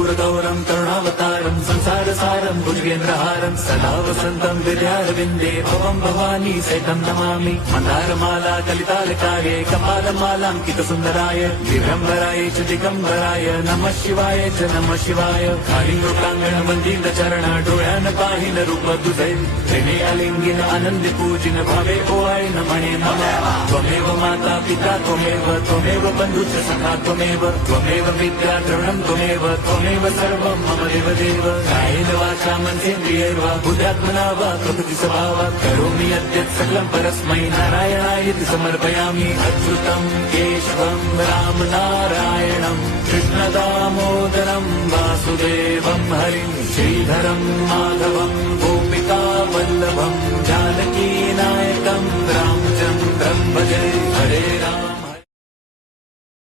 कर्पूरगौरं करुणावतारं संसारसारं भुजगेन्द्रहारं सदा वसन्तं विद्यारविन्दे भवं भवानी सहितं नमामि। मन्दारमाला कलितालकाये कपालमालाङ्कितसुन्दराय दिगम्बराय च दिगम्बराय नमः शिवाय च नमः शिवाय। कालिङ्गप्राङ्गण वन्दितचरण डोळ्यान पाहिन रूप तुझे त्रिणे अलिंगिन आनंदी पूजिन भावे ओवाय नमणे नमः। त्वमेव माता पिता त्वमेव बन्धुश्च सखा त्वमेव विद्या द्रविणं त्वमेव सर्वं मम देवदेव। कायेन वाचा मनसेन्द्रियैर्वा बुद्ध्यात्मना वा प्रकृतिस्वभावात् करोमि यद्यत् सकलं परस्मै नारायणायेति समर्पयामि। अच्युतं केशवं रामनारायणं कृष्णदामोदरं वासुदेवं हरिं श्रीधरं माधवं गोपिकावल्लभं जानकीनायकं रामचन्द्रं भजे। हरे राम